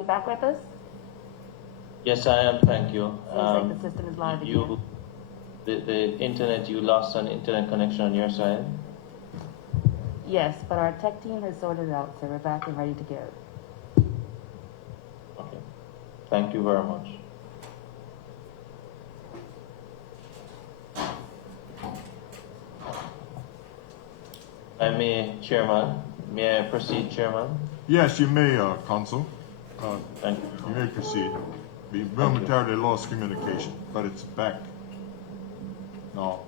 You back with us? Yes, I am. Thank you. Seems like the system is live again. The internet, you lost an internet connection on your side? Yes, but our tech team has sorted it out, so we're back and ready to go. Okay. Thank you very much. Chairman, may I proceed, Chairman? Yes, you may, Counsel. Thank you. You may proceed. We momentarily lost communication, but it's back now.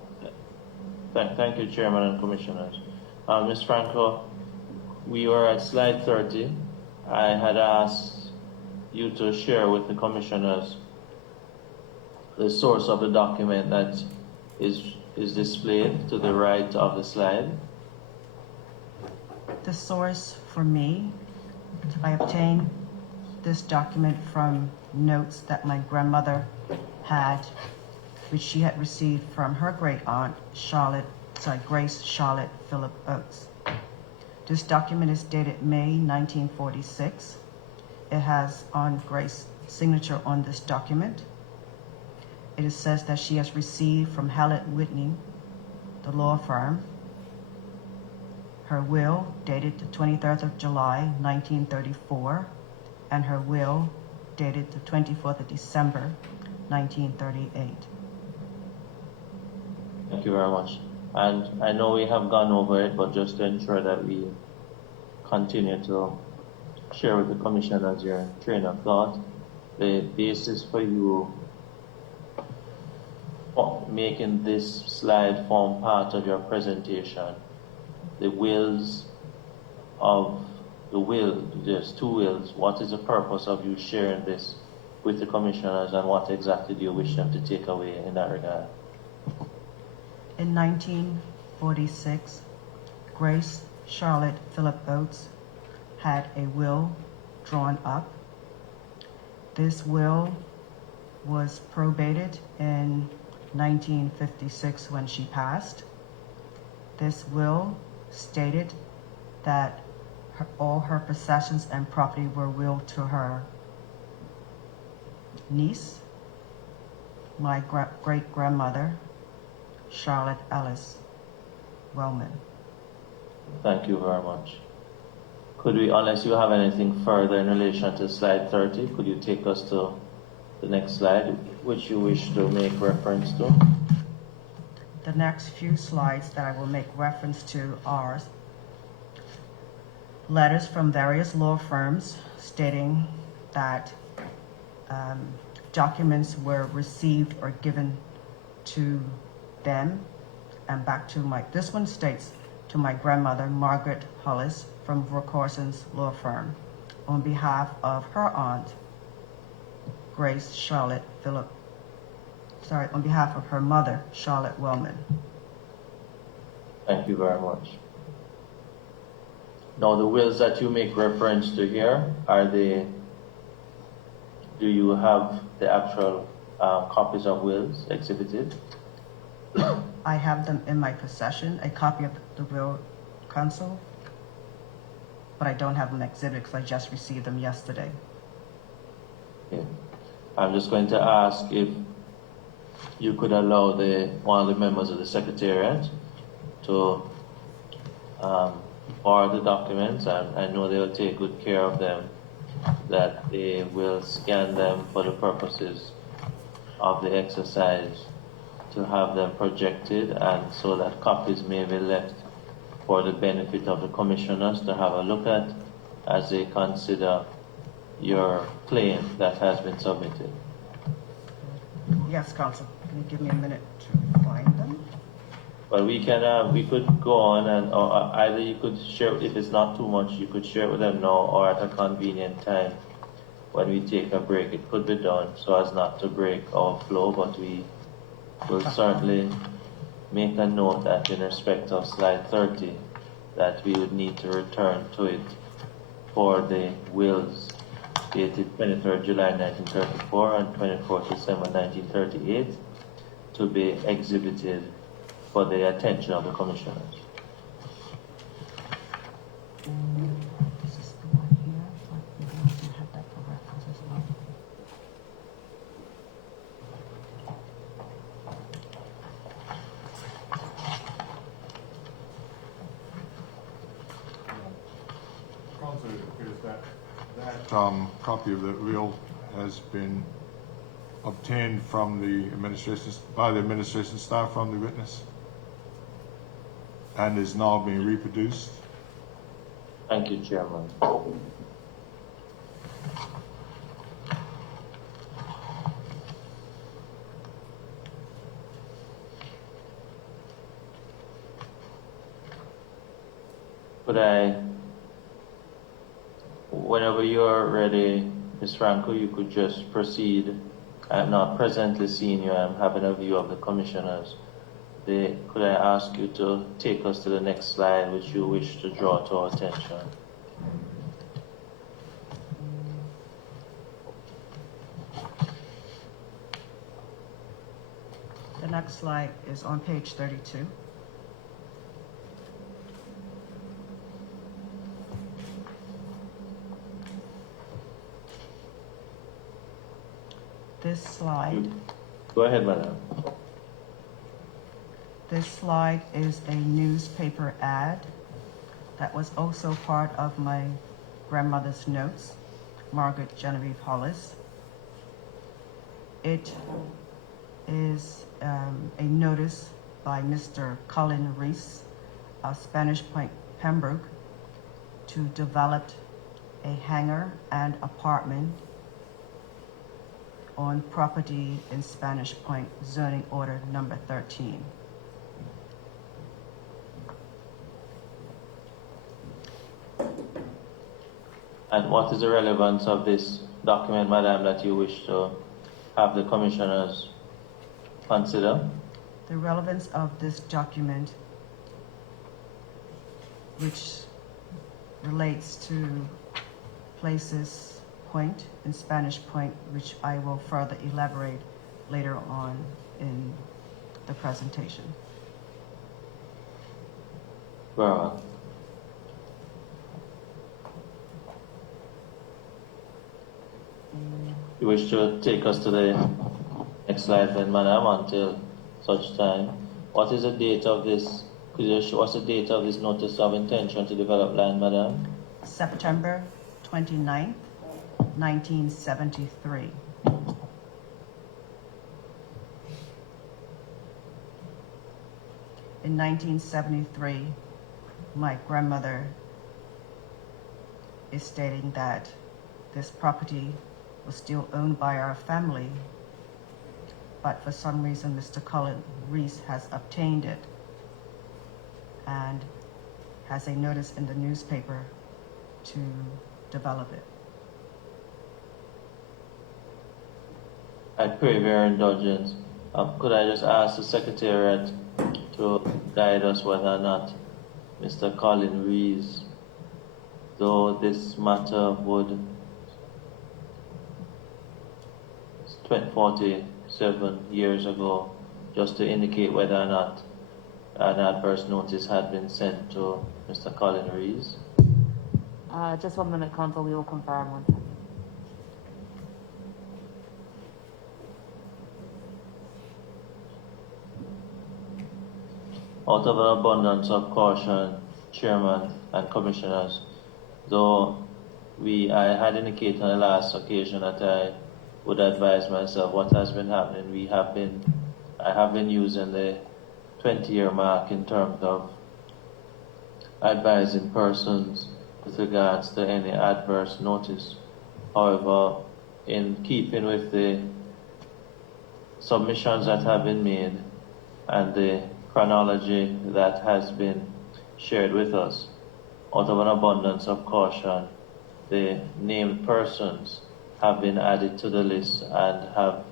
Thank you, Chairman and Commissioners. Ms. Franco, we were at slide 30. I had asked you to share with the Commissioners the source of the document that is displayed to the right of the slide. The source for me, I obtained this document from notes that my grandmother had, which she had received from her great aunt, Grace Charlotte Phillip Oates. This document is dated May 1946. It has on Grace's signature on this document. It says that she has received from Hallett Whitney, the law firm, her will dated the 23rd of July, 1934, and her will dated the 24th of December, 1938. Thank you very much. And I know we have gone over it, but just to ensure that we continue to share with the Commissioners your train of thought, the basis for you making this slide form part of your presentation, the wills of the will, there's two wills. What is the purpose of you sharing this with the Commissioners, and what exactly do you wish them to take away in that regard? In 1946, Grace Charlotte Phillip Oates had a will drawn up. This will was probated in 1956 when she passed. This will stated that all her possessions and property were willed to her niece, my great-grandmother, Charlotte Ellis Wellman. Thank you very much. Could we, unless you have anything further in relation to slide 30, could you take us to the next slide, which you wish to make reference to? The next few slides that I will make reference to are letters from various law firms stating that documents were received or given to them and back to this one states to my grandmother, Margaret Hollis from Vorkorson's law firm, on behalf of her aunt, Grace Charlotte Phillip, on behalf of her mother, Charlotte Wellman. Thank you very much. Now, the wills that you make reference to here, do you have the actual copies of wills exhibited? I have them in my possession, a copy of the will, Counsel, but I don't have them exhibited because I just received them yesterday. Okay. I'm just going to ask if you could allow one of the members of the Secretariat to borrow the documents, and I know they'll take good care of them, that they will scan them for the purposes of the exercise, to have them projected, and so that copies may be left for the benefit of the Commissioners to have a look at as they consider your claim that has been submitted. Yes, Counsel. Can you give me a minute to find them? But we could go on, and either you could share, if it's not too much, you could share it with them now or at a convenient time when we take a break. It could be done so as not to break our flow, but we will certainly make a note that in respect of slide 30, that we would need to return to it for the wills dated 23rd July 1934 and 24th December 1938 to be exhibited for the attention of the Commissioners. This is the one here, but we don't have that for reference. that copy of the will has been obtained from the administration, by the administration staff from the witness, and is now being reproduced. Thank you, Chairman. Could I, whenever you're ready, Ms. Franco, you could just proceed. I'm not presently seeing you. I'm having a view of the commissioners. Could I ask you to take us to the next slide, which you wish to draw to our attention? The next slide is on page 32. This slide, Go ahead, madam. this slide is a newspaper ad that was also part of my grandmother's notes, Margaret Genevieve Hollis. It is a notice by Mr. Colin Reese of Spanish Point, Pembroke, to develop a hangar and apartment on property in Spanish Point, zoning order number 13. And what is the relevance of this document, madam, that you wish to have the commissioners consider? The relevance of this document, which relates to Places Point in Spanish Point, which I will further elaborate later on in the presentation. Very well. You wish to take us to the next slide then, madam, until such time. What is the date of this? Could you show us the date of this notice of intention to develop land, madam? September 29th, 1973. In 1973, my grandmother is stating that this property was still owned by our family, but for some reason Mr. Colin Reese has obtained it and has a notice in the newspaper to develop it. I pray for your indulgence. Could I just ask the Secretariat to guide us whether or not Mr. Colin Rees, though this matter would 47 years ago, just to indicate whether or not an adverse notice had been sent to Mr. Colin Rees? Just 1 minute, Council. We will confirm 1 second. Out of an abundance of caution, Chairman and Commissioners, though I had indicated on the last occasion that I would advise myself what has been happening. I have been using the 20-year mark in terms of advising persons with regards to any adverse notice. However, in keeping with the submissions that have been made and the chronology that has been shared with us, out of an abundance of caution, the named persons have been added to the list and have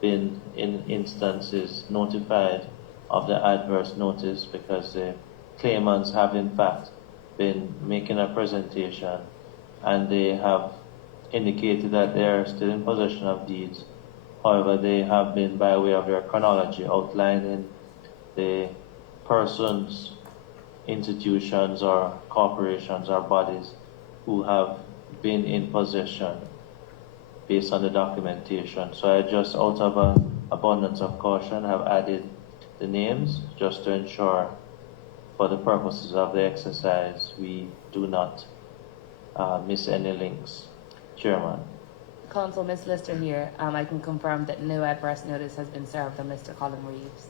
been, in instances, notified of the adverse notice because the claimants have in fact been making a presentation and they have indicated that they are still in possession of deeds. However, they have been, by way of their chronology, outlining the persons, institutions or corporations or bodies who have been in possession based on the documentation. So I just, out of an abundance of caution, have added the names just to ensure, for the purposes of the exercise, we do not miss any links Chairman. Council, Ms. Lister here. I can confirm that no adverse notice has been served on Mr. Colin Reeves.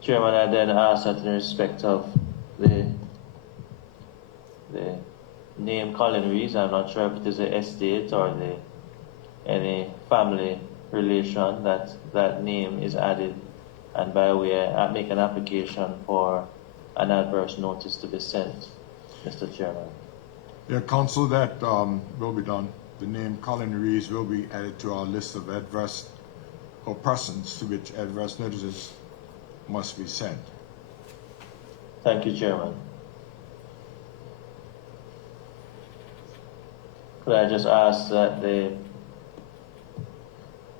Chairman, I then ask that in respect of the name Colin Reeves, I'm not sure if it is a estate or any family relation that name is added, and by way I make an application for an adverse notice to be sent, Mr. Chairman. Yeah, Council, that will be done. The name Colin Reeves will be added to our list of adverse or persons to which adverse notices must be sent. Thank you, Chairman. Could I just ask that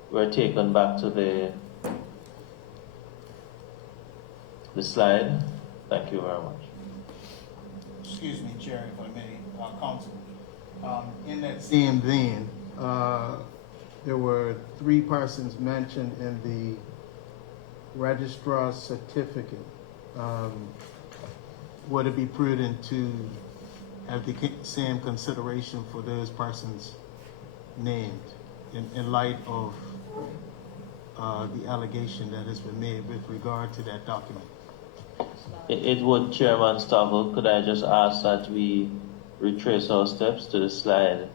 we're taken back to the slide? Thank you very much. Excuse me, Chair, if I may, Council. In that same vein, there were 3 persons mentioned in the registrar's certificate. Would it be prudent to have the same consideration for those persons named in light of the allegation that has been made with regard to that document? It would, Chairman Stovall. Could I just ask that we retrace our steps to the slide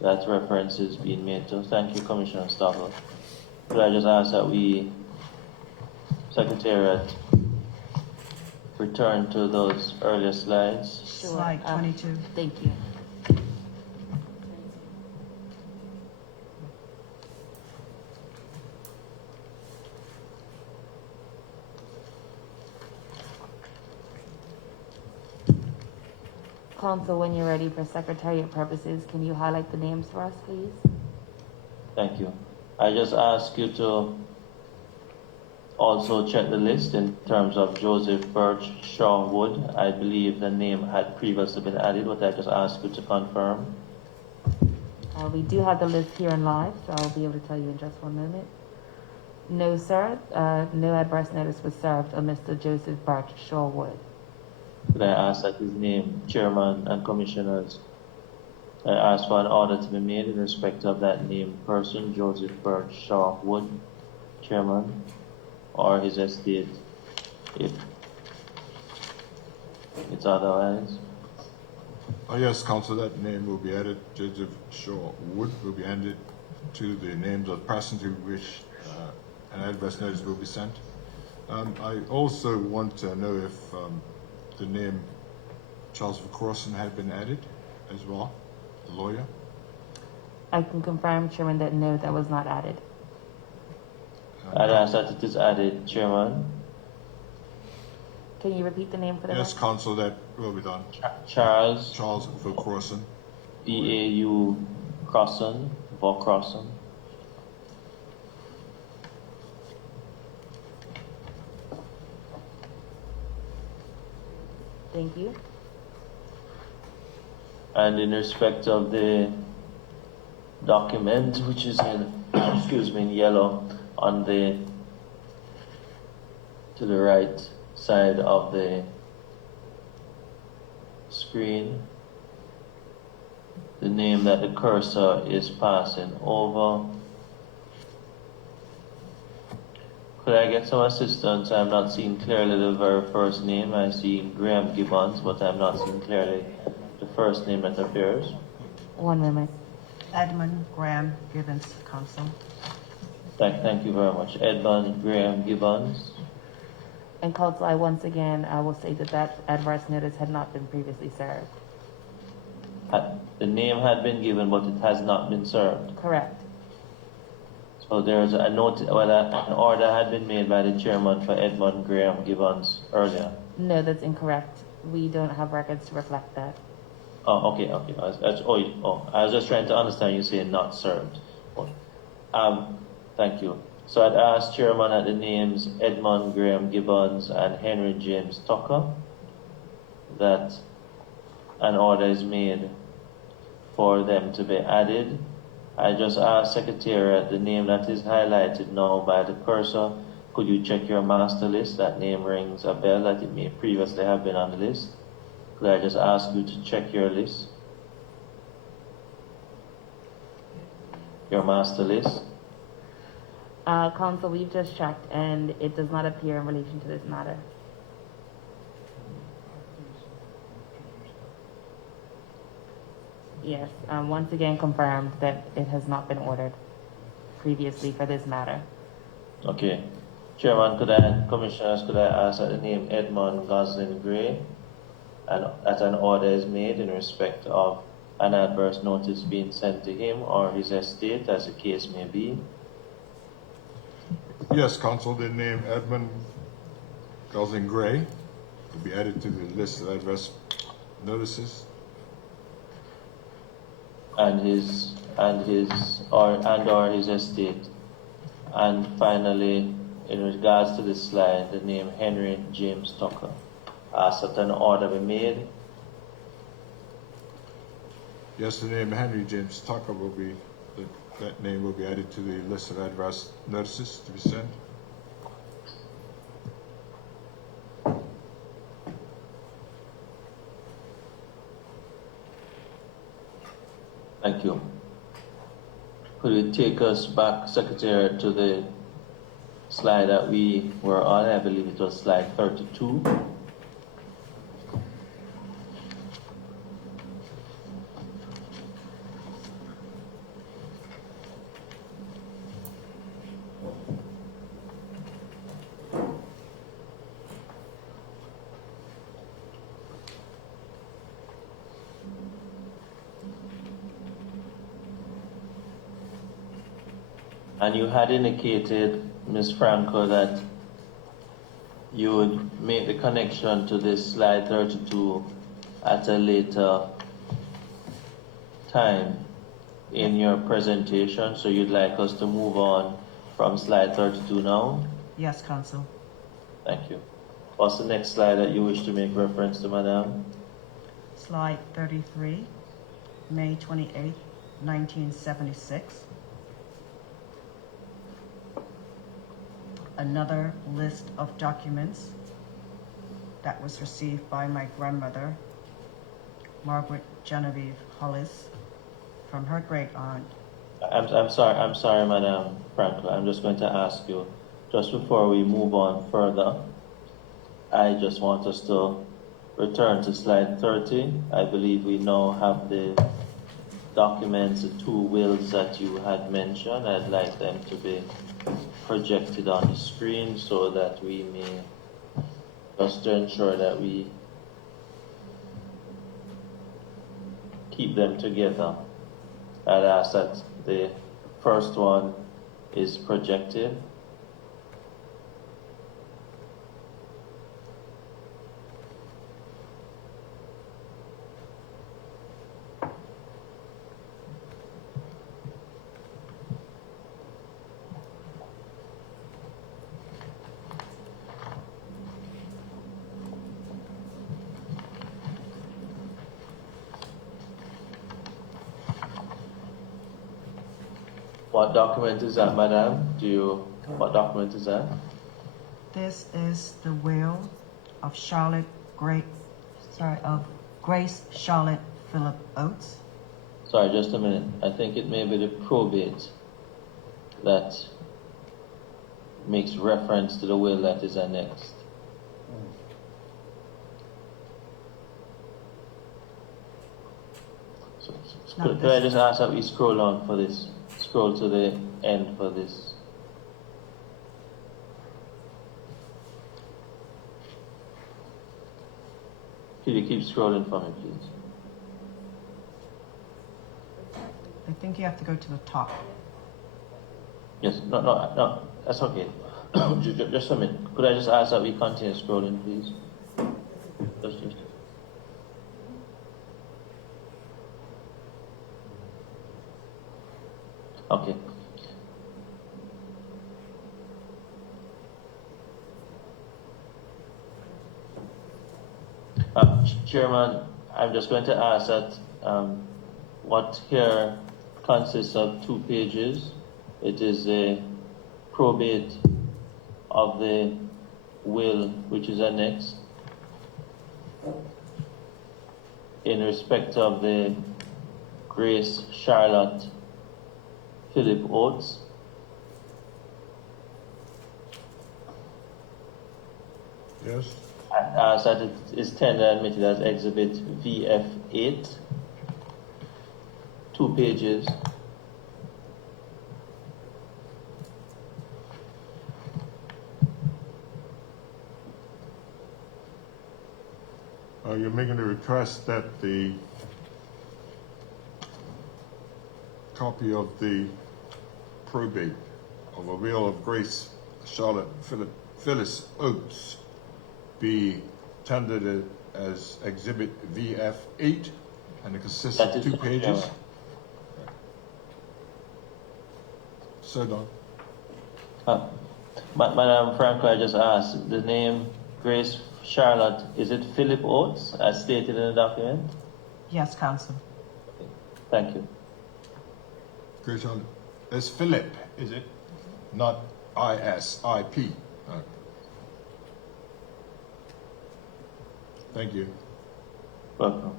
that reference is being made to? Thank you, Commissioner Stovall. Could I just ask that we, Secretariat, return to those earlier slides? Sure. Slide 22. Thank you. Council, when you're ready for secretariat purposes, can you highlight the names for us, please? Thank you. I just ask you to also check the list in terms of Joseph Birch Shaw Wood. I believe the name had previously been added, but I just ask you to confirm. We do have the list here in live, so I'll be able to tell you in just one moment. No, sir. No adverse notice was served on Mr. Joseph Birch Shaw Wood. Could I ask that his name, Chairman and Commissioners, I ask for an order to be made in respect of that named person, Joseph Birch Shaw Wood, Chairman, or his estate, if it's otherwise. Oh yes, Council, that name will be added. Joseph Shaw Wood will be added to the names of persons to which an adverse notice will be sent. I also want to know if the name Charles Crossan had been added as well, the lawyer. I can confirm, Chairman, that no, that was not added. I'd ask that it is added, Chairman. Can you repeat the name for the Yes, record? Council, that will be done. Charles Crossan. B-A-U Crossan, Crossan. Thank you. And in respect of the document, which is in, excuse me, in yellow on to the right side of the screen, the name that the cursor is passing over. Could I get some assistance? I'm not seeing clearly the very first name. I see Graham Gibbons, but I'm not seeing clearly the first name that appears. One moment. Edmund Graham Gibbons, Council. Thank you very much. Edmund Graham Gibbons. And Council, I once again, I will say that adverse notice had not been previously served. The name had been given, but it has not been served. Correct. So there's a note, an order had been made by the chairman for Edmund Graham Gibbons earlier. No, that's incorrect. We don't have records to reflect that. Oh, okay. I was just trying to understand you saying not served. Thank you. So I'd ask Chairman that the names Edmund Graham Gibbons and Henry James Tucker, that an order is made for them to be added. I just ask Secretariat the name that is highlighted now by the cursor. Could you check your master list? That name rings a bell that it may previously have been on the list. Could I just ask you to check your list? your master list? Council, we've just checked and it does not appear in relation to this matter. Yes, once again confirmed that it has not been ordered previously for this matter. Okay. Chairman, Commissioners, could I ask that the name Edmund Goslin Gray and that an order is made in respect of an adverse notice being sent to him or his estate, as the case may be? Yes, Council, the name Edmund Gosling Gray will be added to the list of adverse notices. And his estate. And finally, in regards to this slide, the name Henry James Tucker. Ask that an order be made. Yes, the name Henry James Tucker will be, that name will be added to the list of adverse notices to be sent. Thank you. Could you take us back, Secretary, to the slide that we were on? I believe it was slide 32. And you had indicated, Ms. Franco, that you would make the connection to this slide 32 at a later time in your presentation. So you'd like us to move on from slide 32 now? Yes, Council. Thank you. What's the next slide that you wish to make reference to, Madam? Slide 33, May 28th, 1976. Another list of documents that was received by my grandmother, Margaret Genevieve Hollis, from her great aunt. I'm sorry, Madam Franco. I'm just going to ask you, just before we move on further, I just want us to return to slide 30. I believe we now have the documents, the two wills that you had mentioned. I'd like them to be projected on the screen so that we may, just to ensure that we keep them together. I'd ask that the first one is projected. What document is that, Madam? What document is that? This is the will of Grace Charlotte Phillip Oates. Sorry, just a minute. I think it may be the probate that makes reference to the will that is annexed. So, could I just ask that we scroll on for this? Scroll to the end for this. Could you keep scrolling for me, please? I think you have to go to the top. Yes, no, that's okay. Just a minute. Could I just ask that we continue scrolling, please? Just. Okay. Chairman, I'm just going to ask that what here consists of 2 pages. It is a probate of the will which is annexed in respect of the Grace Charlotte Philip Oates. Yes? I ask that it is tendered and admitted as Exhibit VF8, 2 pages. You're making a request that the copy of the probate of a will of Grace Charlotte Phyllis Oates be tendered as Exhibit VF8, and it consists That of is 2 correct, pages. Chairman. So done. Madam Franco, I just asked, the name Grace Charlotte, is it Philip Oates as stated in the document? Yes, Counsel. Thank you. Grace Charlotte. It's Philip, is it? Not ISIP. Thank you. Welcome.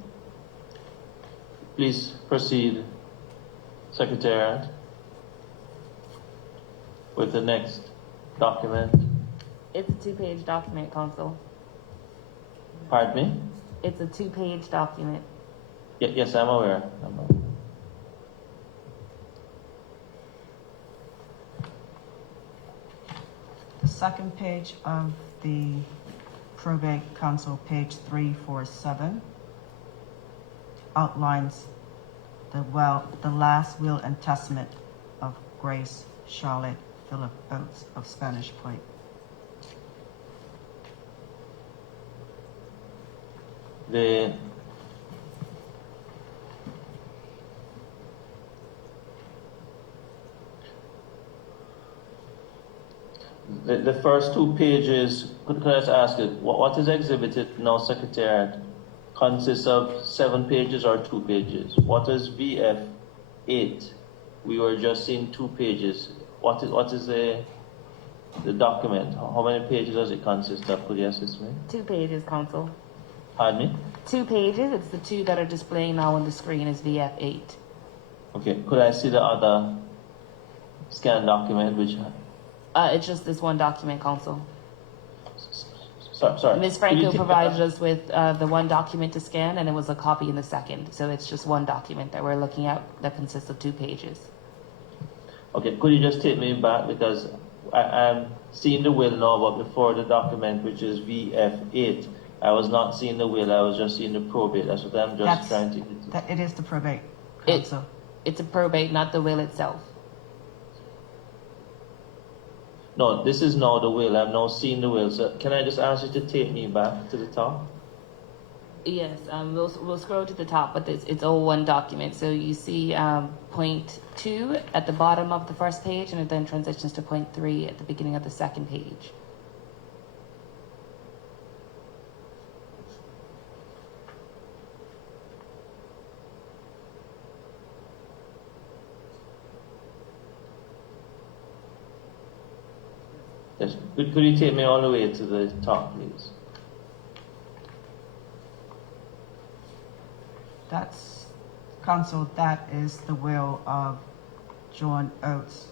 Please proceed, Secretariat, with the next document. It's a 2-page document, Counsel. Pardon me? It's a 2-page document. Yes, I'm aware. The second page of the probate counsel, page 347, outlines the last will and testament of Grace Charlotte Philip Oates of Spanish Point. The first 2 pages, could I just ask it, what is exhibited now, Secretariat, consists of 7 pages or 2 pages? What is VF8? We were just seeing 2 pages. What is the document? How many pages does it consist of? Could you assist me? 2 pages, Counsel. Pardon me? 2 pages. It's the 2 that are displaying now on the screen as VF8. Okay, could I see the other scanned document, which... It's just this one document, Counsel. Sorry. Ms. Franco provided us with the one document to scan, and it was a copy in the second. So it's just one document that we're looking at that consists of 2 pages. Okay, could you just take me back, because I'm seeing the will now, but before the document, which is VF8, I was not seeing the will, I was just seeing the probate. That's what I'm just trying to get to. It is the probate counsel. It's a probate, not the will itself. No, this is now the will. I've now seen the will. So can I just ask you to take me back to the top? Yes, we'll scroll to the top, but it's all one document. So you see point 2 at the bottom of the first page, and it then transitions to point 3 at the beginning of the second page. Yes. Could you take me all the way to the top, please? That's, counsel, that is the will of John Oates.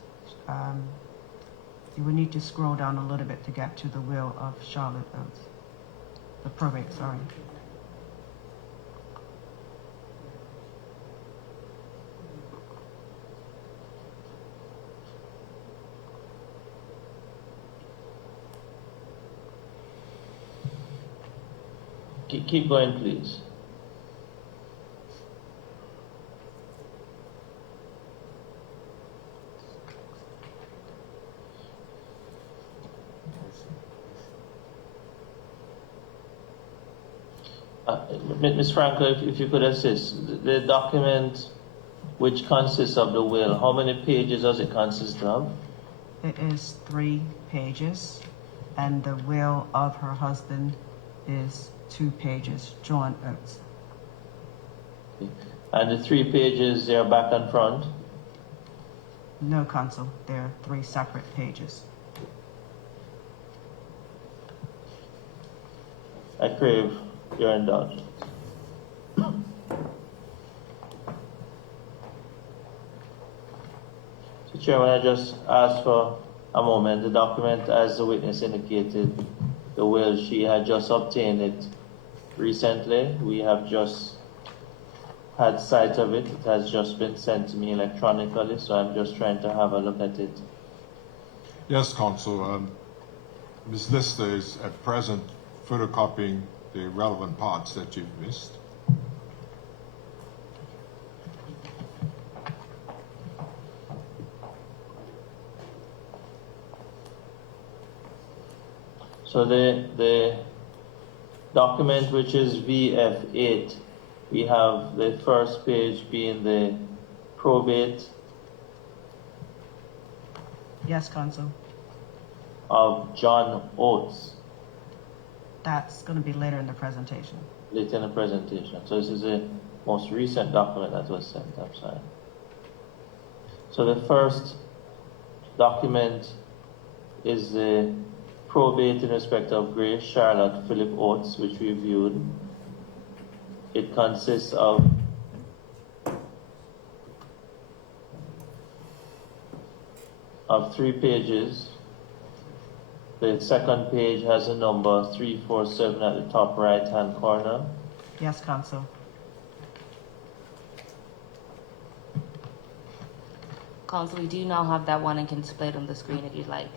You would need to scroll down a little bit to get to the will of Charlotte Oates. The probate, sorry. Keep going, please. Ms. Franco, if you could assist, the document which consists of the will, how many pages does it consist of? It is 3 pages, and the will of her husband is 2 pages, John Oates. And the 3 pages, they are back and front? No, counsel, they're 3 separate pages. I crave your indulgence. Chairman, I just asked for a moment. The document, as the witness indicated, the will, she had just obtained it recently. We have just had sight of it. It has just been sent to me electronically, so I'm just trying to have a look at it. Yes, Counsel. Ms. Lister is at present photocopying the relevant parts that you've missed. So the document, which is VF8, we have the first page being the probate Yes, Counsel. of John Oates, That's going to be later in the presentation. later in the presentation. So this is the most recent document that was sent. I'm sorry. So the first document is the probate in respect of Grace Charlotte Philip Oates, which we viewed. It consists of three pages. The second page has a number 347 at the top right hand corner. Yes, Counsel. Counsel, we do now have that one and can display it on the screen if you'd like.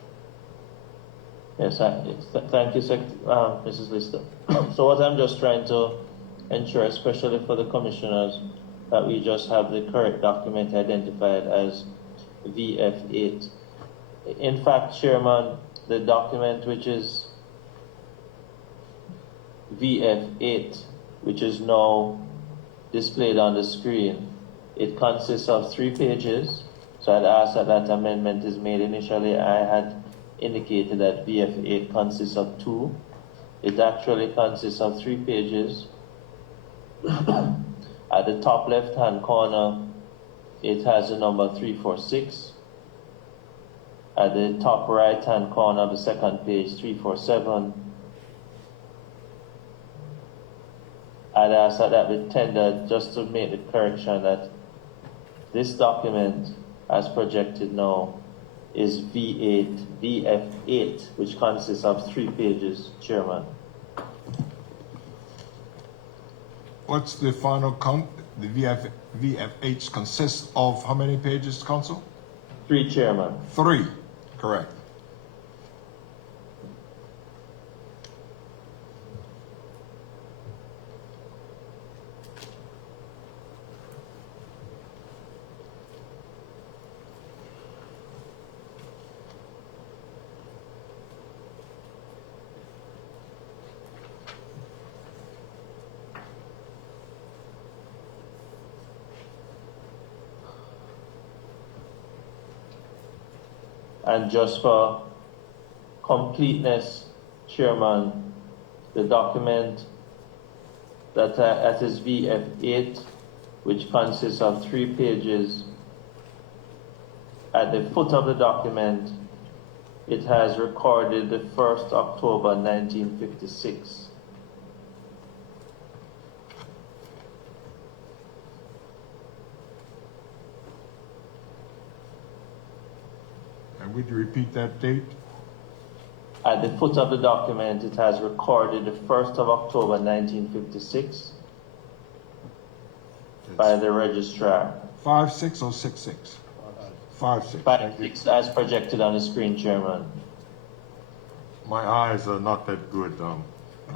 Yes, thank you, Mrs. Lister. So what I'm just trying to ensure, especially for the commissioners, that we just have the correct document identified as VF8. In fact, Chairman, the document which is VF8, which is now displayed on the screen, it consists of 3 pages. So I'd ask that that amendment is made. Initially, I had indicated that VF8 consists of 2. It actually consists of 3 pages. At the top left-hand corner, it has the number 346. At the top right-hand corner of the second page, 347. I'd ask that that be tendered just to make the correction that this document, as projected now, is VF8, which consists of 3 pages, Chairman. What's the final count? The VF8 consists of how many pages, Counsel? 3, Chairman. 3, correct. And just for completeness, Chairman, the document that is VF8, which consists of 3 pages, at the foot of the document, it has recorded the 1st October 1956. And would you repeat that date? At the foot of the document, it has recorded the 1st of October 1956 by the registrar. 5-6 or 6-6? 5-6. By Thank you. 6 as projected on the screen, Chairman. My eyes are not that good.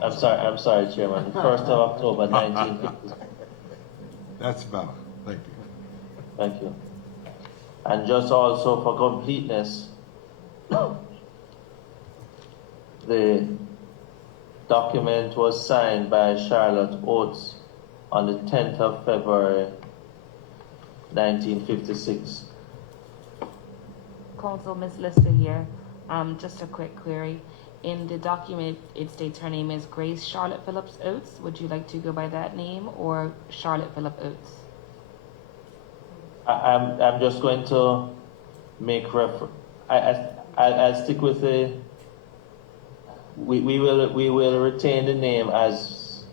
I'm sorry, Chairman. 1st of October 1956. That's better. Thank you. Thank you. And just also for completeness, the document was signed by Charlotte Oates on the 10th of February 1956. Counsel, Ms. Lister here. Just a quick query. In the document, it states her name is Grace Charlotte Phillips Oates. Would you like to go by that name or Charlotte Phillip Oates? I'm just going to make reference. I'll stick with the. We will retain the name as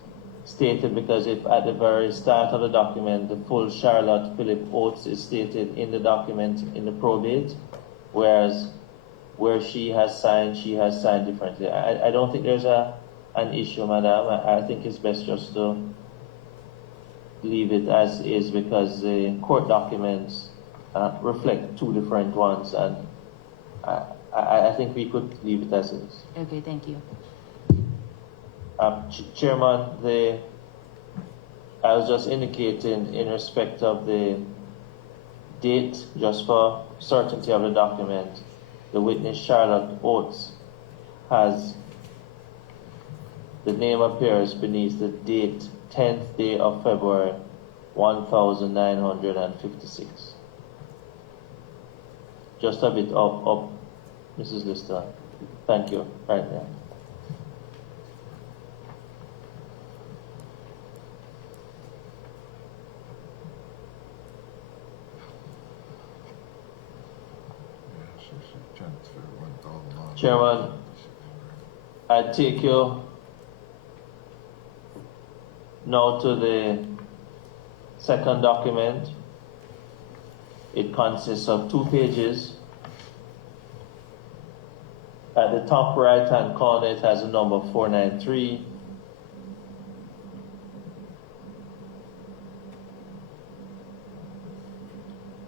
stated, because if at the very start of the document, the full Charlotte Phillip Oates is stated in the document in the probate, whereas where she has signed differently. I don't think there's an issue, madam. I think it's best just to leave it as is, because the court documents reflect two different ones, and I think we could leave it as is. Okay, thank you. Chairman, I was just indicating in respect of the date, just for certainty of the document, the witness Charlotte Oates has, the name appears beneath the date 10th day of February 1956. Just a bit up, Mrs. Lister. Thank you. Right there. Chairman, I take you now to the second document. It consists of 2 pages. At the top right-hand corner, it has a number 493.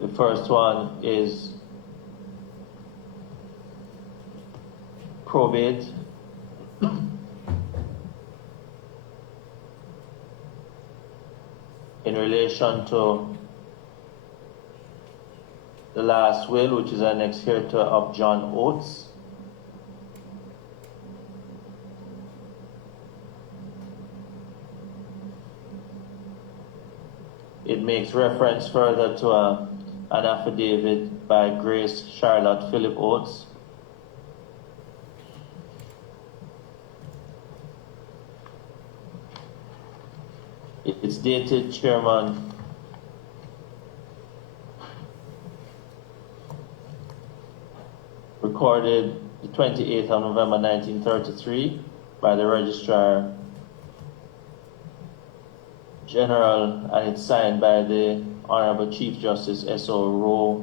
The first one is probate. In relation to the last will, which is an executor of John Oates. It makes reference further to an affidavit by Grace Charlotte Phillip Oates. It's dated, Chairman, recorded the 28th of November 1933 by the Registrar General, and it's signed by the Honorable Chief Justice S.O.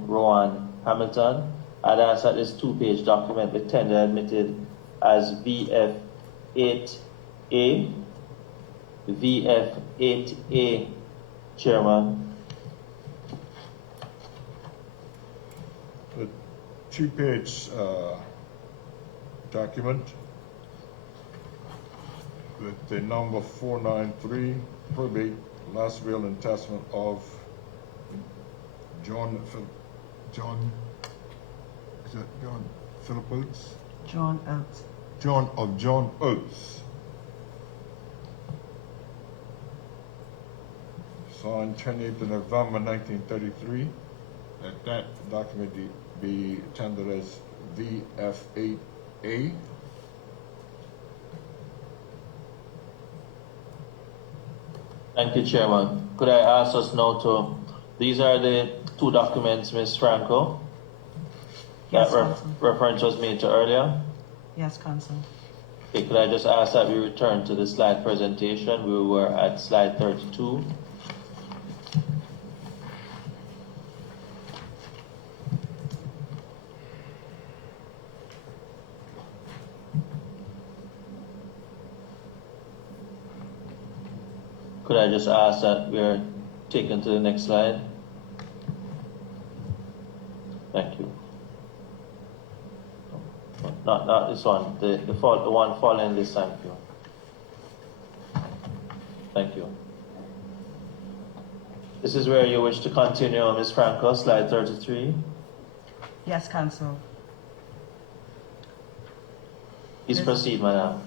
Rowan Hamilton. I'd ask that this 2-page document be tendered admitted as VF 8A. VF 8A, Chairman. The 2-page document with the number 493, probate, last will and testament of John Philip Oates? John Oates. John Oates. Signed 28th of November 1933. That document be tendered as VF8A. Thank you, Chairman. Could I ask us now to, these are the 2 documents, Ms. Franco, Yes, that Counsel. reference was made to earlier? Yes, Counsel. Okay, could I just ask that we return to the slide presentation? We were at slide 32. Could I just ask that we are taken to the next slide? Thank you. Not this one. The one following this. Thank you. Thank you. This is where you wish to continue, Ms. Franco, slide 33. Yes, Counsel. Please Yes. proceed, madam.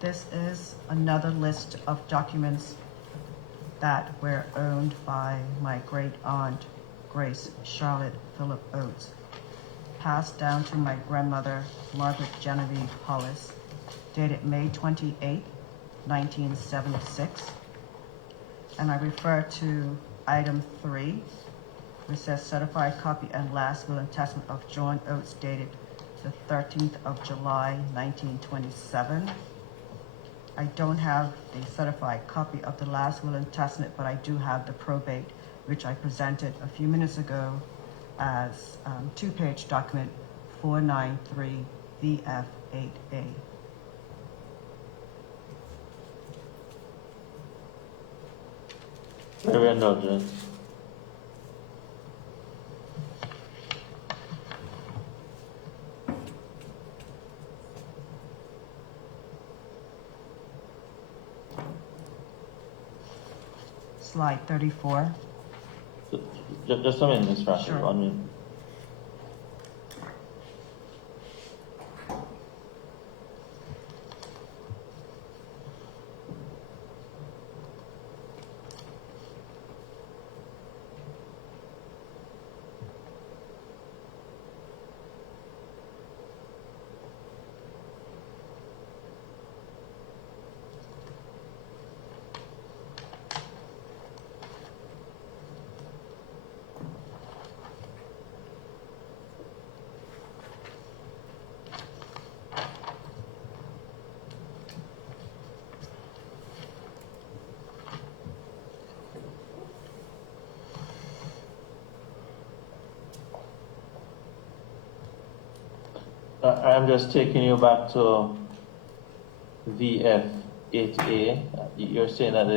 This is another list of documents that were owned by my great aunt, Grace Charlotte Phillip Oates, passed down to my grandmother, Margaret Genevieve Hollis, dated May 28, 1976. And I refer to item 3, which says certified copy and last will and testament of John Oates, dated the 13th of July, 1927. I don't have a certified copy of the last will and testament, but I do have the probate, which I presented a few minutes ago as two-page document 493 VF8A. Very indulgent. Slide 34. Just a minute, Ms. Francis. Sure. 1 minute. I'm just taking you back to VF8A. You're saying that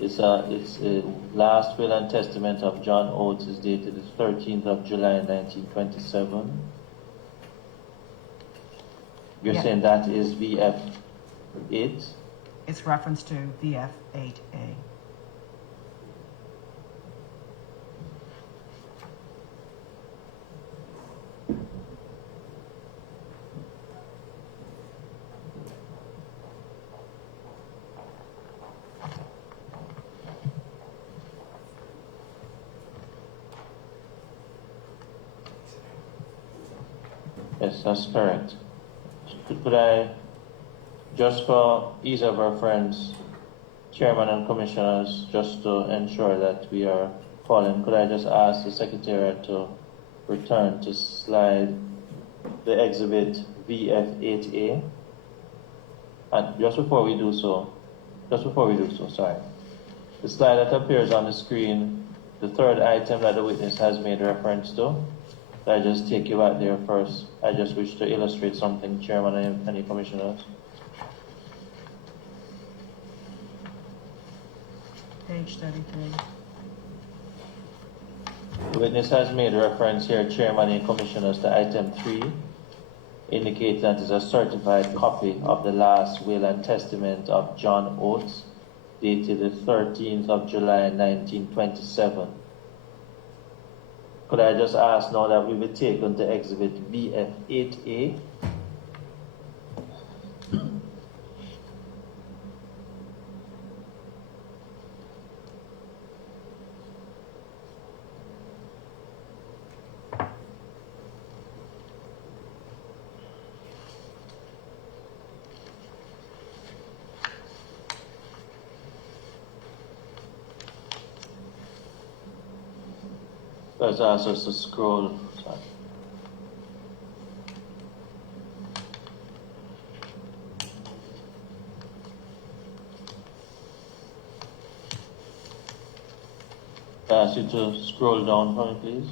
it's a last will and testament of John Oates is dated the 13th of July 1927. You're Yeah. saying that is VF8? It's reference to VF8A. Yes, that's correct. Could I, just for ease of reference, Chairman and Commissioners, just to ensure that we are following, could I just ask the Secretariat to return to slide the exhibit VF8A? And just before we do so, sorry. The slide that appears on the screen, the third item that the witness has made reference to, I just take you out there first. I just wish to illustrate something, Chairman and any commissioners. Page 33. The witness has made reference here, Chairman and commissioners, to item 3, indicating that is a certified copy of the last will and testament of John Oates, dated the 13th of July 1927. Could I just ask now that we will take on to exhibit VF8A? Let's ask us to scroll. Sorry. I ask you to scroll down for me, please.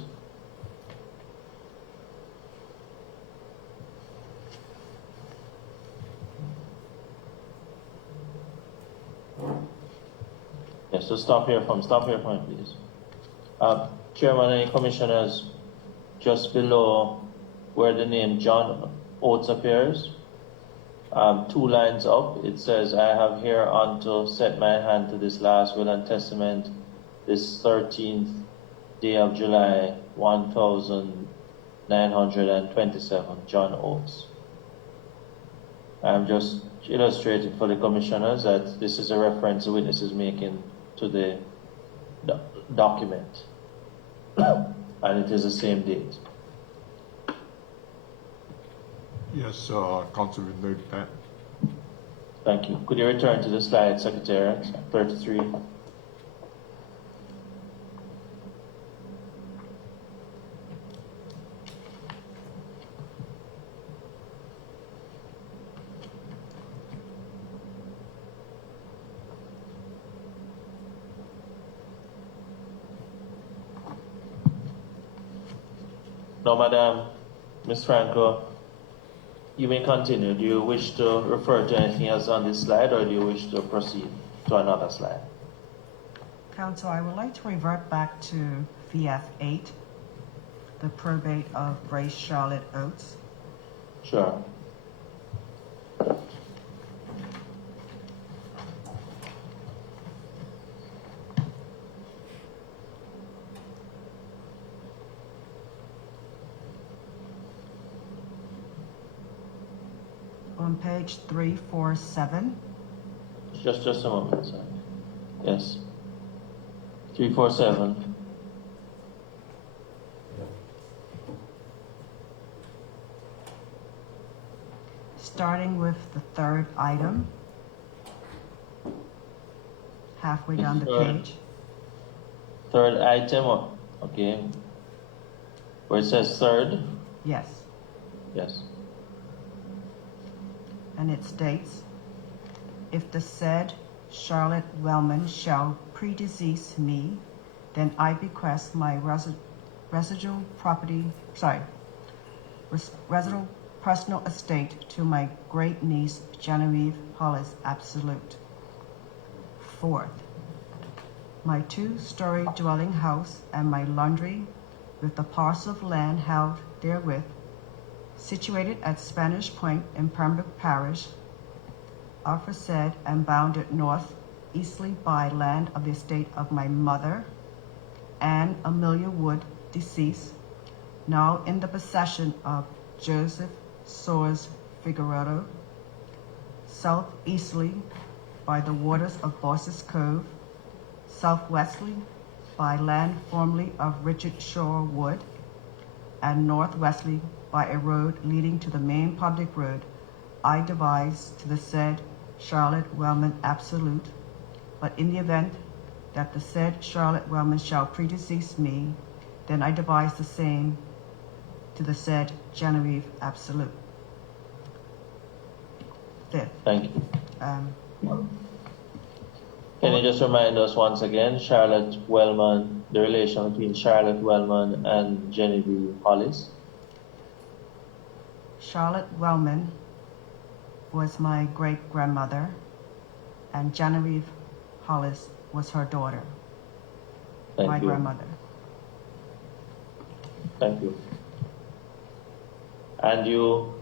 Yes, so stop here for me, please. Chairman and commissioners, just below where the name John Oates appears, 2 lines up, it says, I have here unto set my hand to this last will and testament, this 13th day of July, 1927, John Oates. I'm just illustrating for the commissioners that this is a reference the witness is making to the document. And it is the same date. Yes, Council will note that. Thank you. Could you return to the slide, Secretariat, 33? No, Madam, Ms. Franco, you may continue. Do you wish to refer to anything else on this slide, or do you wish to proceed to another slide? Council, I would like to revert back to VF 8, the probate of Grace Charlotte Oates. Sure. On page 347, Just a moment, sir. Yes. 347. starting with the third item, halfway down the Third. page. Third item, okay. Where it says third? Yes, Yes. and it states, if the said Charlotte Wellman shall predecease me, then I bequest my residual personal estate to my great niece Genevieve Hollis Absolute. Fourth, my 2-story dwelling house and my laundry with the parcel of land held therewith, situated at Spanish Point in Pembroke Parish, are for said and bounded north-easterly by land of the estate of my mother, Anne Amelia Wood, deceased, now in the possession of Joseph Soares Figueroa, southeasterly by the waters of Boss's Cove, southwesterly by land formerly of Richard Shore Wood, and northwesterly by a road leading to the main public road, I devise to the said Charlotte Wellman Absolute, but in the event that the said Charlotte Wellman shall predecease me, then I devise the same to the said Genevieve Absolute. Fifth, Thank you. um, Can you just remind us once again, Charlotte Wellman, the relation between Charlotte Wellman and Genevieve Hollis? Charlotte Wellman was my great-grandmother, and Genevieve Hollis was her daughter, Thank my you. grandmother. Thank you. And you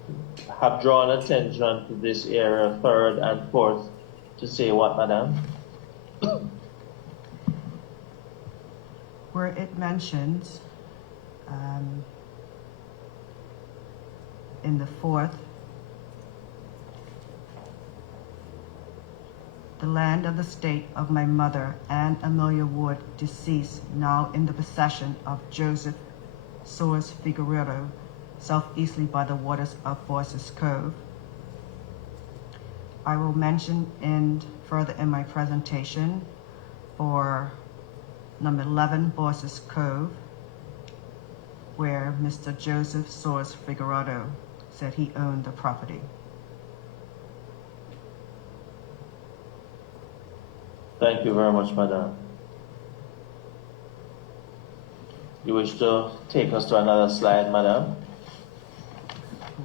have drawn attention to this area, third and fourth, to say what, Madam? Where it mentions in the fourth, the land of the state of my mother, Anne Amelia Wood, deceased, now in the possession of Joseph Soares Figueroa, southeasterly by the waters of Boss's Cove. I will mention further in my presentation for number 11, Boss's Cove, where Mr. Joseph Soares Figueroa said he owned the property. Thank you very much, Madam. You wish to take us to another slide, Madam?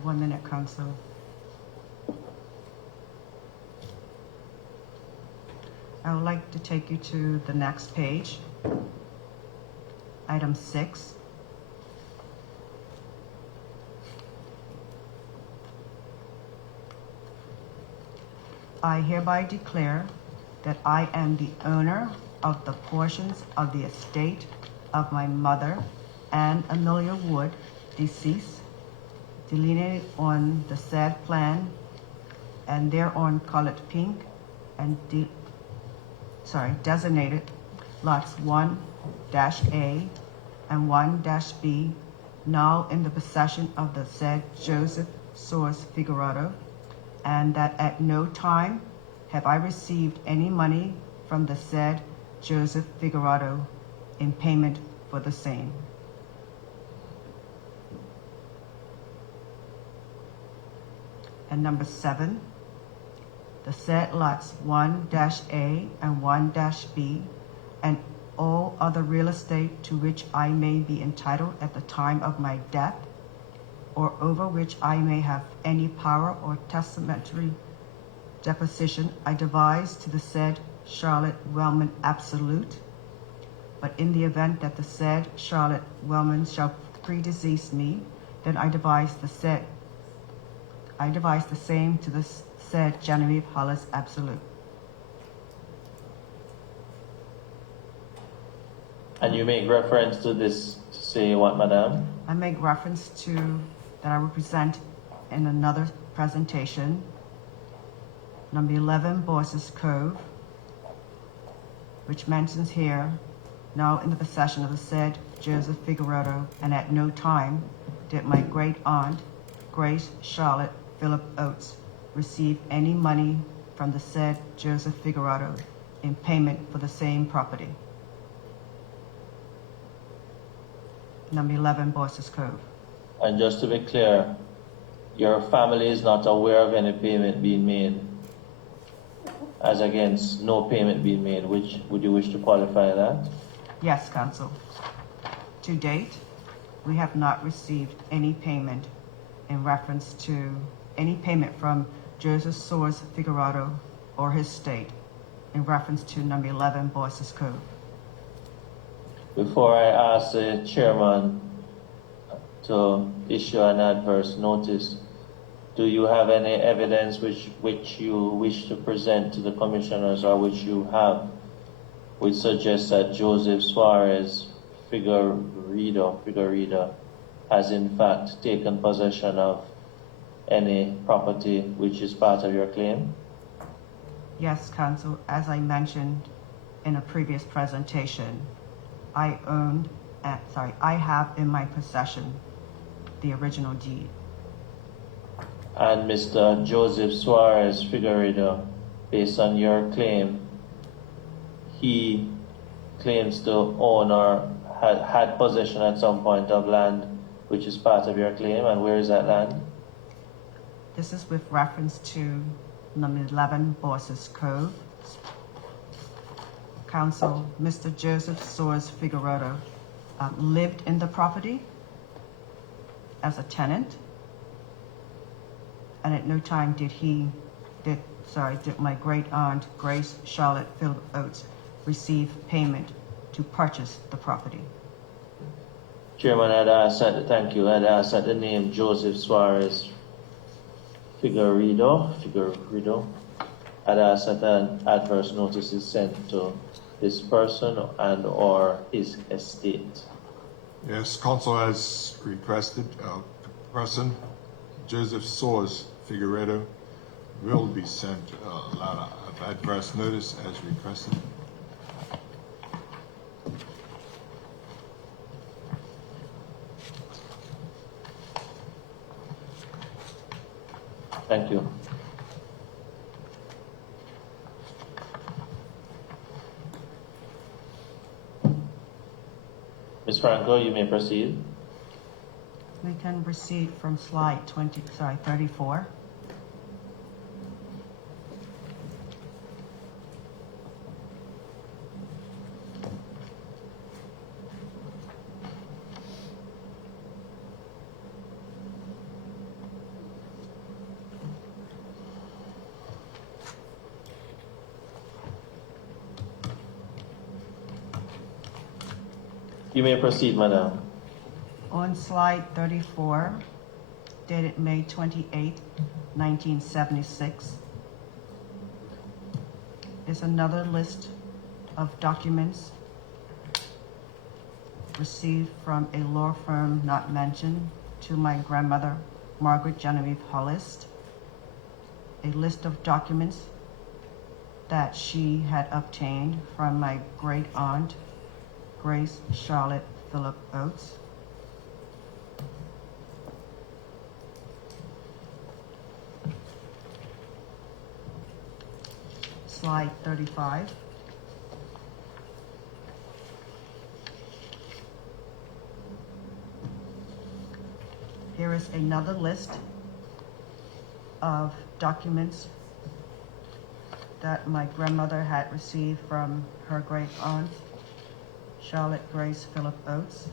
1 minute, Council. I would like to take you to the next page, item 6. I hereby declare that I am the owner of the portions of the estate of my mother, Anne Amelia Wood, deceased, delineated on the said plan, and thereon colored pink and designated lots 1-A and 1-B, now in the possession of the said Joseph Soares Figueroa, and that at no time have I received any money from the said Joseph Figueroa in payment for the same. And number 7, the said lots 1-A and 1-B, and all other real estate to which I may be entitled at the time of my death, or over which I may have any power or testamentary deposition, I devise to the said Charlotte Wellman absolute. But in the event that the said Charlotte Wellman shall predecease me, then I devise the same to the said Genevieve Hollis absolute. And you make reference to this to say what, madam? I make reference to that I will present in another presentation, number 11, Boyce's Cove, which mentions here, now in the possession of the said Joseph Figueroa, and at no time did my great aunt, Grace Charlotte Philip Oates, receive any money from the said Joseph Figueroa in payment for the same property. Number 11, Boyce's Cove. And just to be clear, your family is not aware of any payment being made, as against no payment being made. Which would you wish to qualify that? Yes, Counsel. To date, we have not received any payment in reference to any payment from Joseph Soares Figueroa or his state in reference to number 11, Boyce's Cove. Before I ask the chairman to issue an adverse notice, do you have any evidence which you wish to present to the commissioners, or which you have, which suggests that Joseph Suarez Figueroa has in fact taken possession of any property which is part of your claim? Yes, Counsel. As I mentioned in a previous presentation, I have in my possession the original deed. And Mr. Joseph Suarez Figueroa, based on your claim, he claims to own or had possession at some point of land which is part of your claim. And where is that land? This is with reference to number 11, Boyce's Cove. Counsel, Mr. Joseph Soares Figueroa lived in the property as a tenant, and at no time did my great aunt, Grace Charlotte Philip Oates, receive payment to purchase the property. Chairman, thank you. I'd ask that the name Joseph Suarez Figueroa, I'd ask that an adverse notice is sent to this person and or his estate. Yes, council has requested the person, Joseph Soares Figueroa, will be sent a letter of adverse notice as requested. Thank you. Ms. Franco, you may proceed. We can proceed from slide 34. You may proceed, madam. On slide 34, dated May 28, 1976, is another list of documents received from a law firm not mentioned to my grandmother, Margaret Genevieve Hollis. A list of documents that she had obtained from my great aunt, Grace Charlotte Philip Oates. Slide 35. Here is another list of documents that my grandmother had received from her great aunt, Charlotte Grace Phillip Oates,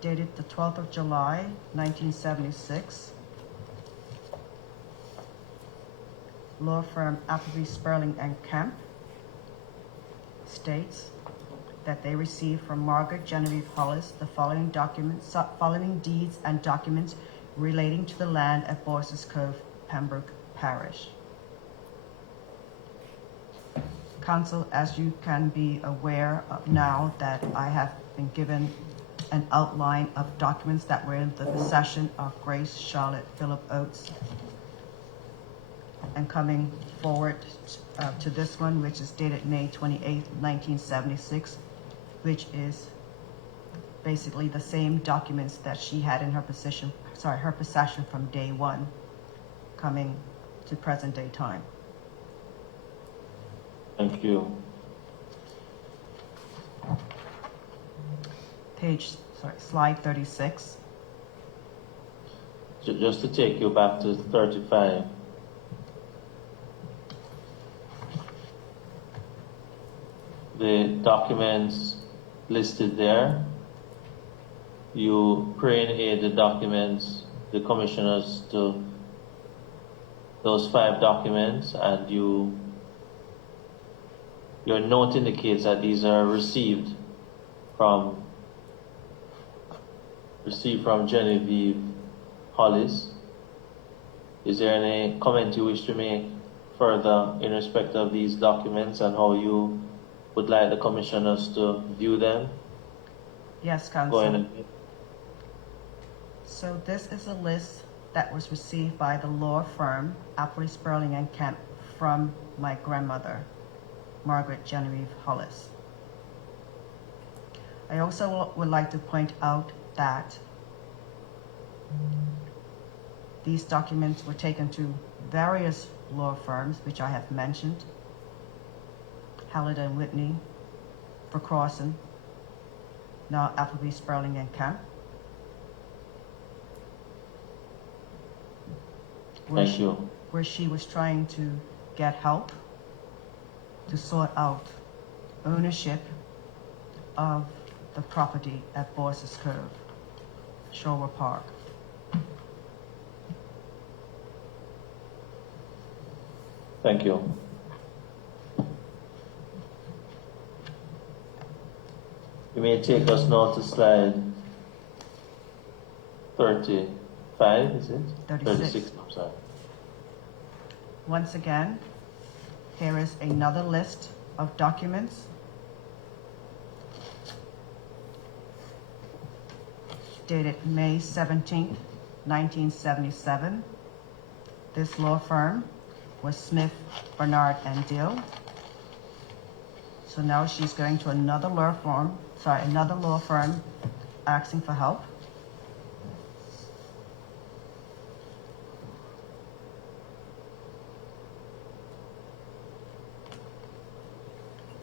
dated the 12th of July, 1976. Law firm Appleby Sperling and Kemp states that they received from Margaret Genevieve Hollis the following documents, following deeds and documents relating to the land at Boyce's Cove, Pembroke Parish. Council, as you can be aware of now, that I have been given an outline of documents that were in the possession of Grace Charlotte Phillip Oates, and coming forward to this one, which is dated May 28th, 1976, which is basically the same documents that she had in her possession from day one, coming to present day time. Thank you. Slide 36. Just to take you back to 35. The documents listed there, you pre-aid the documents, the commissioners, to those 5 documents, and your note indicates that these are received from Genevieve Hollis. Is there any comment you wish to make further in respect of these documents and how you would like the commissioners to view them? Yes, Go Council. ahead. So this is a list that was received by the law firm Appleby Sperling and Kemp from my grandmother, Margaret Genevieve Hollis. I also would like to point out that these documents were taken to various law firms, which I have mentioned: Halliday and Whitney, for Crossan, now Appleby Sperling and Kemp. Thank you. Where she was trying to get help to sort out ownership of the property at Boyce's Cove, Shorewood Park. Thank you. You may take us now to slide 35, is it? 36. I'm sorry. Once again, here is another list of documents dated May 17th, 1977. This law firm was Smith, Bernard, and Dill. So now she's going to another law firm asking for help.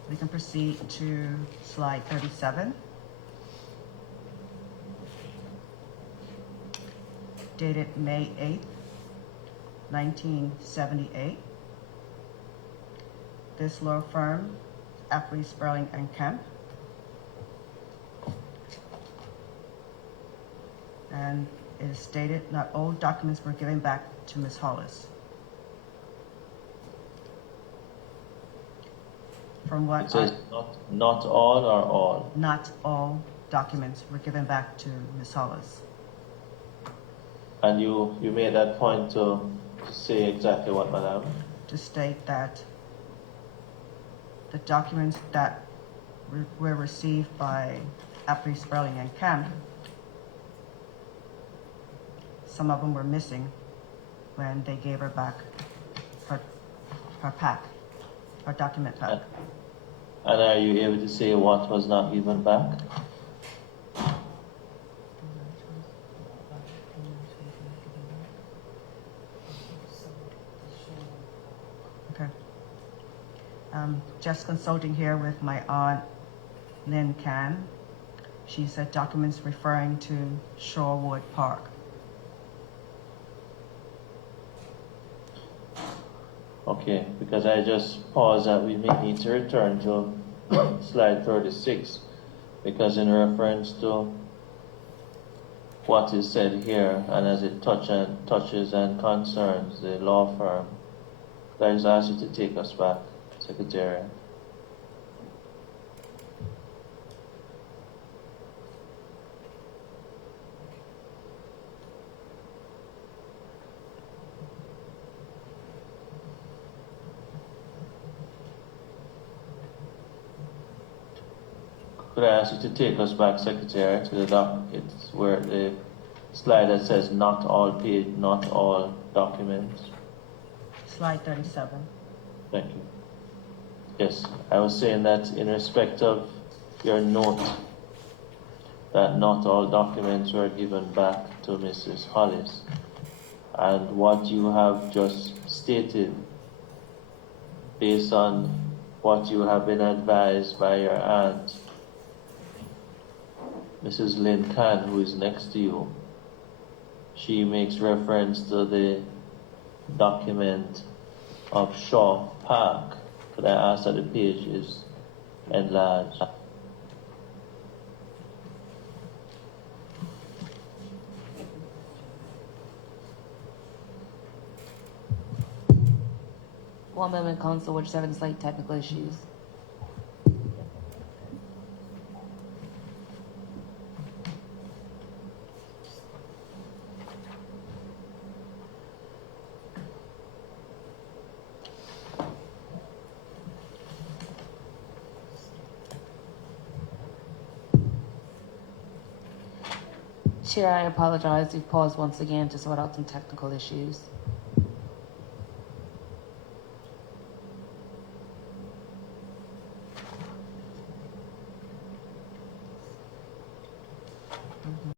We can proceed to slide 37. Dated May 8th, 1978. This law firm, Appleby Sperling and Kemp. And it is stated not all documents were given back to Ms. Hollis. From what It says not all or all. not all documents were given back to Ms. Hollis. And you made that point to say exactly what, madam? To state that the documents that were received by Appleby Sperling and Kemp, some of them were missing when they gave her back her pack, her document pack. And are you able to say what was not given back? Okay. Just consulting here with my aunt, Lynn Can. She said documents referring to Shorewood Park. Okay, because I just paused that we may need to return to slide 36, because in reference to what is said here, and as it touches and concerns the law firm, I just ask you to take us back, Secretariat. Could I ask you to take us back, Secretary, to the it's where the slide that says not all documents. Slide 37. Thank you. Yes, I was saying that in respect of your note that not all documents were given back to Mrs. Hollis, and what you have just stated based on what you have been advised by your aunt, Mrs. Lynn Khan, who is next to you. She makes reference to the document of Shaw Park. Could I ask that the page is enlarged? One moment, Council, we're just having slight technical issues. Chair, I apologize. We've paused once again to sort out some technical issues.